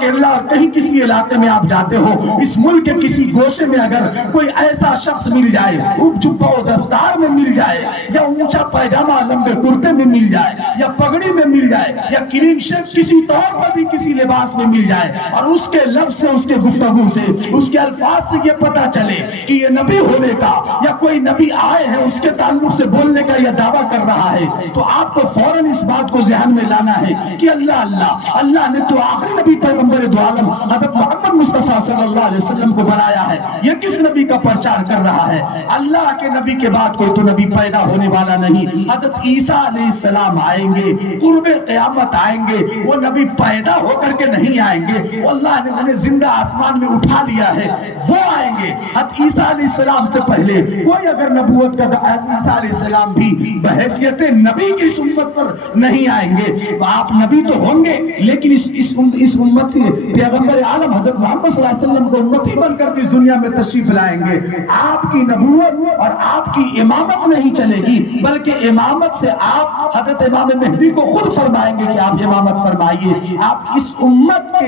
کیرلا، اور کہیں کسی علاقے میں آپ جاتے ہو، اس ملک کے کسی گوشے میں اگر کوئی ایسا شخص مل جائے، اوپ چپا و دستار میں مل جائے، یا اونچا پائجامہ لمبے کرتے میں مل جائے، یا پگڑی میں مل جائے، یا کلین شیو کسی طور پر بھی کسی لباس میں مل جائے، اور اس کے لفظ سے، اس کے گفتگو سے، اس کے الفاظ سے یہ پتا چلے کہ یہ نبی ہونے کا یا کوئی نبی آئے ہیں اس کے تعلق سے بولنے کا یہ دعویٰ کر رہا ہے، تو آپ کو فوراً اس بات کو ذہن میں لانا ہے کہ اللہ نے تو آخری نبی پیغمبر دو عالم حضرت محمد مصطفیٰ صلی اللہ علیہ وسلم کو بنایا ہے، یہ کس نبی کا پرچار کر رہا ہے؟ اللہ کے نبی کے بعد کوئی تو نبی پیدا ہونے والا نہیں۔ حضرت عیسیٰ علیہ السلام آئیں گے، قرب قیامت آئیں گے، وہ نبی پیدا ہو کر کے نہیں نہیں آئیں گے، وہ اللہ نے انہیں زندہ آسمان میں اٹھا لیا ہے، وہ آئیں گے۔ حضرت عیسیٰ علیہ السلام سے پہلے کوئی اگر نبوت کا عیسیٰ علیہ السلام بھی بحیثیت نبی کی اس امت پر نہیں آئیں گے۔ آپ نبی تو ہوں گے لیکن اس امت کے پیغمبر عالم حضرت محمد صلی اللہ علیہ وسلم کو امتی بن کر اس دنیا میں تشریف لائیں گے۔ آپ کی نبوت اور آپ کی امامت نہیں چلے گی، بلکہ امامت سے آپ حضرت امام مہدی کو خود فرمائیں گے کہ آپ امامت فرمائیے۔ آپ اس امت کے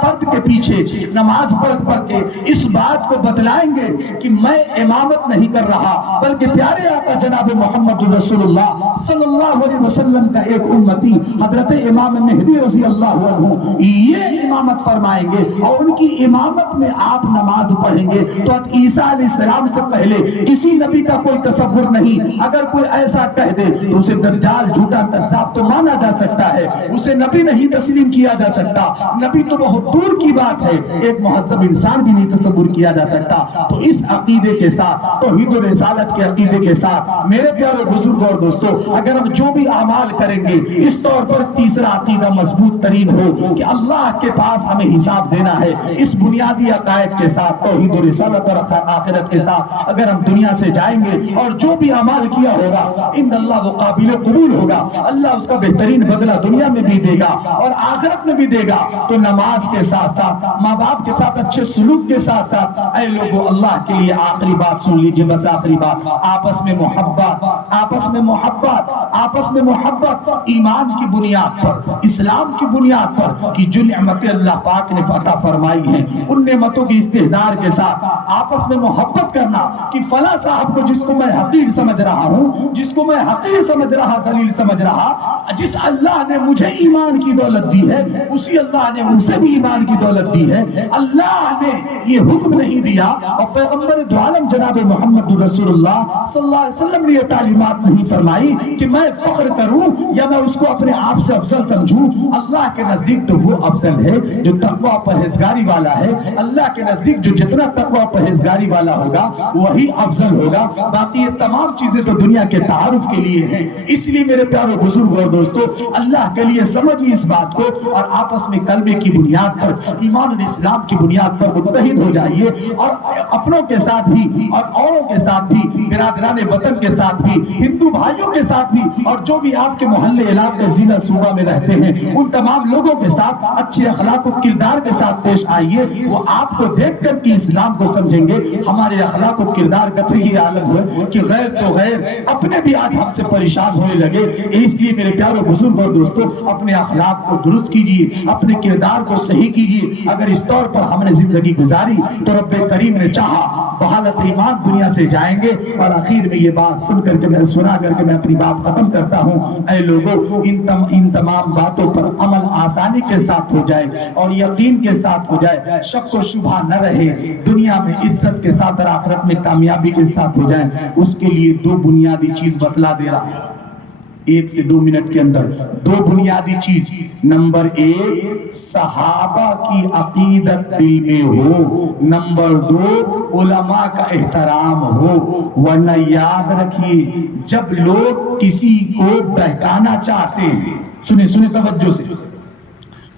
فرد کے پیچھے نماز پڑھ کے اس بات کو بتلائیں گے کہ میں امامت نہیں کر رہا، بلکہ پیارے آقا جناب محمد رسول اللہ صلی اللہ علیہ وسلم کا ایک امتی حضرت امام مہدی رضی اللہ عنہ یہ امامت فرمائیں گے، اور ان کی امامت میں آپ نماز پڑھیں گے۔ تو عیسیٰ علیہ السلام سے پہلے کسی نبی کا کوئی تصور نہیں۔ اگر کوئی ایسا کہہ دے تو اسے دجال جھوٹا کذاب تو مانا جا سکتا ہے، اسے نبی نہیں تسلیم کیا جا سکتا۔ نبی تو بہت دور کی بات ہے، ایک مہذب انسان بھی نہیں تصور کیا جا سکتا۔ تو اس عقیدے کے ساتھ، توحید و رسالت کے عقیدے کے ساتھ میرے پیارے بزرگ اور دوستو، اگر ہم جو بھی اعمال کریں گے اس طور پر تیسرا عقیدہ مضبوط ترین ہو کہ اللہ کے پاس ہمیں حساب دینا ہے، اس بنیادی عقائد کے ساتھ، توحید و رسالت اور آخرت کے ساتھ اگر ہم دنیا سے جائیں گے اور جو بھی اعمال کیا ہوگا ان اللہ وہ قابل قبول ہوگا، اللہ اس کا بہترین بدلہ دنیا میں بھی دے گا اور آخرت میں بھی دے گا۔ تو نماز کے ساتھ ساتھ، ماں باپ کے ساتھ اچھے سلوک کے ساتھ ساتھ، اے لوگوں اللہ کے لیے آخری بات سن لیجئے، بس آخری بات، آپس میں محبت، آپس میں محبت، آپس میں محبت، ایمان کی بنیاد پر، اسلام کی بنیاد پر کہ جو نعمتیں اللہ پاک نے عطا فرمائی ہیں ان نعمتوں کی استحضار کے ساتھ آپس میں محبت کرنا کہ فلاں صاحب کو جس کو میں حقیر سمجھ رہا ہوں، جس کو میں حقیر سمجھ رہا، ذلیل سمجھ رہا، جس اللہ نے مجھے ایمان کی دولت دی ہے اسی اللہ نے اسے بھی ایمان کی دولت دی ہے۔ اللہ نے یہ حکم نہیں دیا اور پیغمبر دو عالم جناب محمد رسول اللہ صلی اللہ علیہ وسلم نے یہ تعلیمات نہیں فرمائی کہ میں فخر کروں یا میں اس کو اپنے آپ سے افضل سمجھوں۔ اللہ کے نزدیک تو وہ افضل ہے جو تقوی پرہیزگاری والا ہے، اللہ کے نزدیک جو جتنا تقوی پرہیزگاری والا ہوگا وہی افضل ہوگا۔ باقی یہ تمام چیزیں تو دنیا کے تعارف کے لیے ہیں۔ اس لیے میرے پیارے بزرگ اور دوستو، اللہ کے لیے سمجھیے اس بات کو اور آپس میں کلمے کی بنیاد پر، ایمان اور اسلام کی بنیاد پر متحد ہو جائیے، اور اپنوں کے ساتھ بھی اور اوروں کے ساتھ بھی، برادران وطن کے ساتھ بھی، ہندو بھائیوں کے ساتھ بھی، اور جو بھی آپ کے محلے علاقے ضلع صوبہ میں رہتے ہیں ان تمام لوگوں کے ساتھ اچھے اخلاق و کردار کے ساتھ پیش آئیے۔ وہ آپ کو دیکھ کر کہ اسلام کو سمجھیں گے۔ ہمارے اخلاق و کردار کا تو یہ عالم ہوئے کہ غیر تو غیر اپنے بھی آج ہم سے پریشان ہونے لگے۔ اس لیے میرے پیاروں بزرگ اور دوستوں، اپنے اخلاق کو درست کیجیے، اپنے کردار کو صحیح کیجیے۔ اگر اس طور پر ہم نے زندگی گزاری تو رب کریم نے چاہا بحالت ایمان دنیا سے جائیں گے۔ اور آخر میں یہ بات سنا کر کے میں اپنی بات ختم کرتا ہوں۔ اے لوگوں، ان تمام باتوں پر عمل آسانی کے ساتھ ہو جائے اور یقین کے ساتھ ہو جائے، شک و شبہ نہ رہے، دنیا میں عزت کے ساتھ اور آخرت میں کامیابی کے ساتھ ہو جائے، اس کے لیے دو بنیادی چیز بتلا دے رہا ہوں 1 سے 2 منٹ کے اندر۔ دو بنیادی چیز، نمبر 1 صحابہ کی عقیدت دل میں ہو، نمبر 2 علماء کا احترام ہو۔ ورنہ یاد رکھیے، جب لوگ کسی کو بہکانا چاہتے ہیں، سنیں توجہ سے،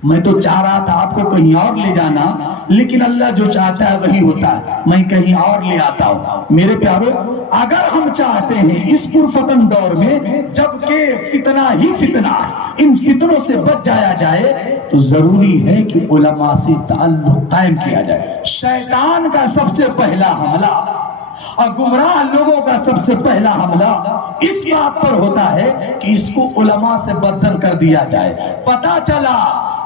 میں تو چاہ رہا تھا آپ کو کہیں اور لے جانا، لیکن اللہ جو چاہتا ہے وہی ہوتا ہے، میں کہیں اور لے آتا ہوں۔ میرے پیارو، اگر ہم چاہتے ہیں اس پرفتن دور میں جبکہ فتنہ ہی فتنہ، ان فتنوں سے بچ جایا جائے تو ضروری ہے کہ علماء سے تعلق قائم کیا جائے۔ شیطان کا سب سے پہلا حملہ اور گمراہ لوگوں کا سب سے پہلا حملہ اس بات پر ہوتا ہے کہ اس کو علماء سے بدل کر دیا جائے۔ پتہ چلا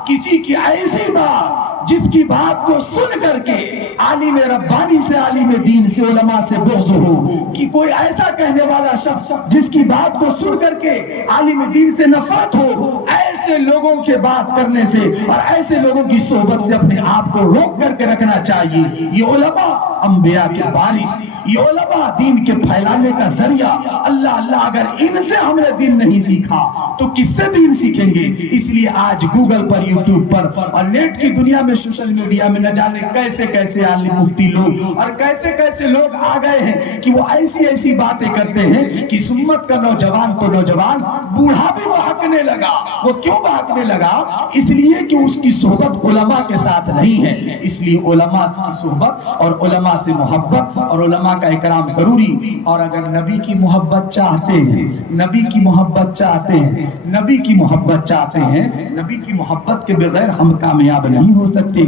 کسی کی ایسی بات جس کی بات کو سن کر کے عالم ربانی سے، عالم دین سے، علماء سے بغض ہو، کہ کوئی ایسا کہنے والا شخص جس کی بات کو سن کر کے عالم دین سے نفرت ہو، ایسے لوگوں کے بات کرنے سے اور ایسے لوگوں کی صحبت سے اپنے آپ کو روک کر کے رکھنا چاہیے۔ یہ علماء انبیاء کے وارث، یہ علماء دین کے پھیلانے کا ذریعہ۔ اللہ اگر ان سے ہم نے دین نہیں سیکھا تو کس سے دین سیکھیں گے؟ اس لیے آج گوگل پر، یوٹیوب پر پر اور نیٹ کی دنیا میں سوشل میڈیا میں نہ جانے کیسے کیسے عالم مفتی لوگ اور کیسے کیسے لوگ آ گئے ہیں کہ وہ ایسی ایسی باتیں کرتے ہیں کہ سمت کا نوجوان تو نوجوان بوڑھا بھی بہکنے لگا. وہ کیوں بہکنے لگا؟ اس لیے کہ اس کی صحبت علماء کے ساتھ نہیں ہے. اس لیے علماء کی صحبت اور علماء سے محبت اور علماء کا اکرام ضروری. اور اگر نبی کی محبت چاہتے ہیں، نبی کی محبت چاہتے ہیں، نبی کی محبت چاہتے ہیں، نبی کی محبت کے بغیر ہم کامیاب نہیں ہو سکتے.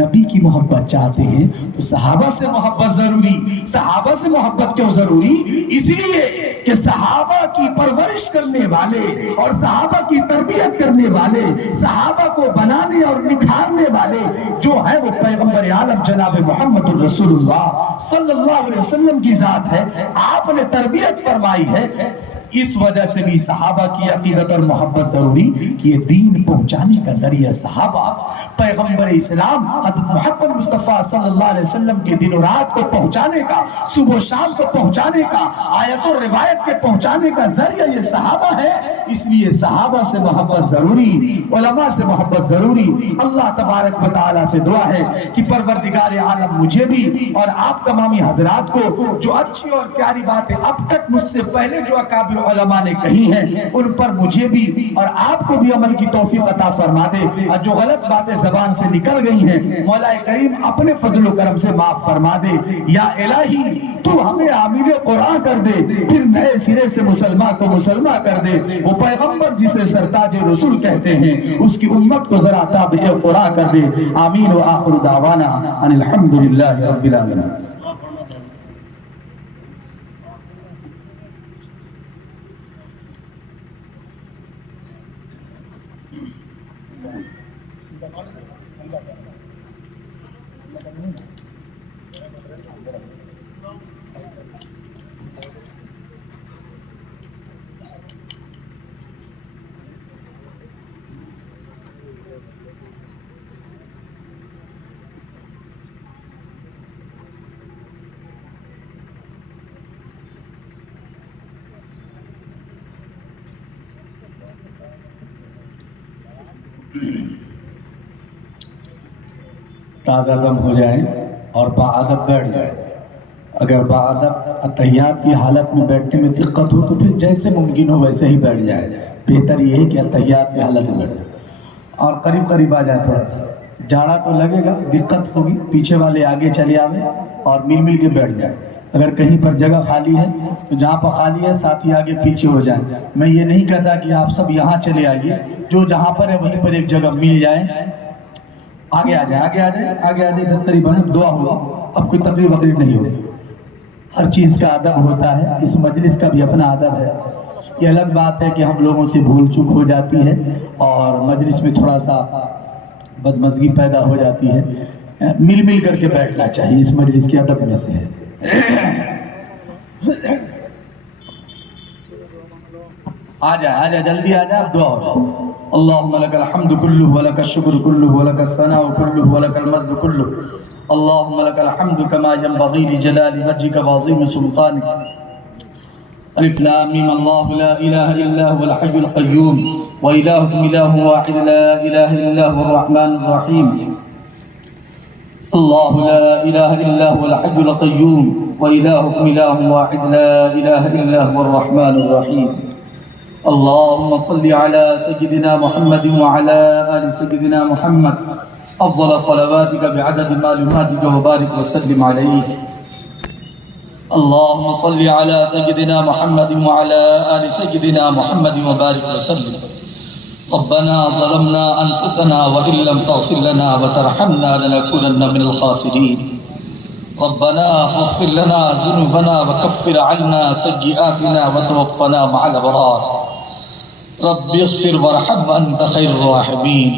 نبی کی محبت چاہتے ہیں تو صحابہ سے محبت ضروری. صحابہ سے محبت کیوں ضروری؟ اس لیے کہ صحابہ کی پرورش کرنے والے اور صحابہ کی تربیت کرنے والے، صحابہ کو بنانے اور نکھارنے والے جو ہے وہ پیغمبر عالم جناب محمد الرسول اللہ صلی اللہ علیہ وسلم کی ذات ہے. آپ نے تربیت فرمائی ہے. اس وجہ سے بھی صحابہ کی عقیدت اور محبت ضروری کہ یہ دین پہنچانے کا ذریعہ صحابہ پیغمبر اسلام حضرت محمد مصطفیٰ صلی اللہ علیہ وسلم کے دن و رات کو پہنچانے کا، صبح و شام کو پہنچانے کا، آیت و روایت کے پہنچانے کا ذریعہ یہ صحابہ ہے. اس لیے صحابہ سے محبت ضروری، علماء سے محبت ضروری. اللہ تبارک و تعالیٰ سے دعا ہے کہ پروردگار عالم مجھے بھی اور آپ تمامی حضرات کو جو اچھی اور پیاری باتیں اب تک مجھ سے پہلے جو اکابر علماء نے کہی ہیں ان پر مجھے بھی اور آپ کو بھی عمل کی توفیق عطا فرما دے. اور جو غلط باتیں زبان سے نکل گئی ہیں مولا کریم اپنے فضل و کرم سے معاف فرما دے. یا الہی تو ہمیں عامل قرآن کر دے، پھر نئے سرے سے مسلمان کو مسلمان کر دے. وہ پیغمبر جسے سرتاج رسول کہتے ہیں اس کی امت کو ذرا تابع قرآن کر دے. آمین. وآخر دعوانا ان الحمدللہ رب العالمین. تازہ دم ہو جائیں اور باادب بیٹھ جائیں. اگر باادب اتحیات کی حالت میں بیٹھنے میں دقت ہو تو پھر جیسے ممکن ہو ویسے ہی بیٹھ جائیں. بہتر یہ ہے کہ اتحیات کی حالت میں بیٹھ جائیں اور قریب قریب آ جائیں. تھوڑا سا جاڑا تو لگے گا، دقت ہوگی، پیچھے والے آگے چلے آویں اور مل مل کے بیٹھ جائیں. اگر کہیں پر جگہ خالی ہے تو جہاں پر خالی ہے ساتھی آگے پیچھے ہو جائیں. میں یہ نہیں کہتا کہ آپ سب یہاں چلے آئیے، جو جہاں پر ہے وہیں پر ایک جگہ مل جائیں. آگے آ جائیں، آگے آ جائیں، آگے آ جائیں. ادھر قریب آئیں. دعا ہوا. اب کوئی تقریب وقریب نہیں ہوگی. ہر چیز کا ادب ہوتا ہے، اس مجلس کا بھی اپنا ادب ہے. یہ الگ بات ہے کہ ہم لوگوں سے بھول چوک ہو جاتی ہے اور مجلس میں تھوڑا سا بدمزگی پیدا ہو جاتی ہے. مل مل کر کے بیٹھنا چاہیے، اس مجلس کے ادب میں سے ہے. آ جائے جلدی آ جائے. اب دعا ہو. اللهم لك الحمد كله ولك الشكر كله ولك الثناء كله ولك المجد كله. اللهم لك الحمد كما ينبغي لجلال وجهك وعظيم سلطانك. الف لام میم. الله لا اله الا هو الحي القيوم والهكم اله واحد لا اله الا هو الرحمن الرحيم. الله لا اله الا هو الحي القيوم والهكم اله واحد لا اله الا هو الرحمن الرحيم. اللهم صل على سيدنا محمد وعلى آل سيدنا محمد أفضل صلواتك بعدد معلوماتك وبارك وسلم عليه. اللهم صل على سيدنا محمد وعلى آل سيدنا محمد وبارك وسلم. ربنا ظلمنا أنفسنا وإن لم تغفر لنا وترحمنا لنكونن من الخاسرين. ربنا فاغفر لنا ذنوبنا وكفر عنا سيئاتنا وتوفنا مع الأبرار. رب اغفر وارحم وأنت خير الراحمين.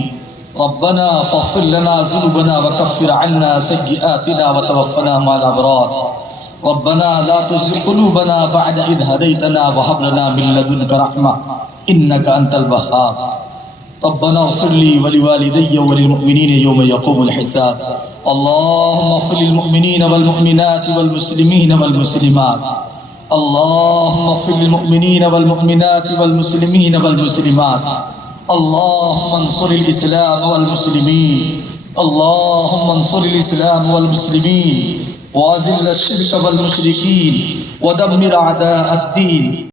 ربنا فاغفر لنا ذنوبنا وكفر عنا سيئاتنا وتوفنا مع الأبرار. ربنا لا تزغ قلوبنا بعد إذ هديتنا وهب لنا من لدنك رحمة إنك أنت الوهاب. ربنا اغفر لي ولوالدي وللمؤمنين يوم يقوم الحساب. اللهم اغفر للمؤمنين والمؤمنات والمسلمين والمسلمات. اللهم اغفر للمؤمنين والمؤمنات والمسلمين والمسلمات. اللهم انصر الإسلام والمسلمين، اللهم انصر الإسلام والمسلمين، وأذل الشرك والمشركين، ودمر أعداء الدين.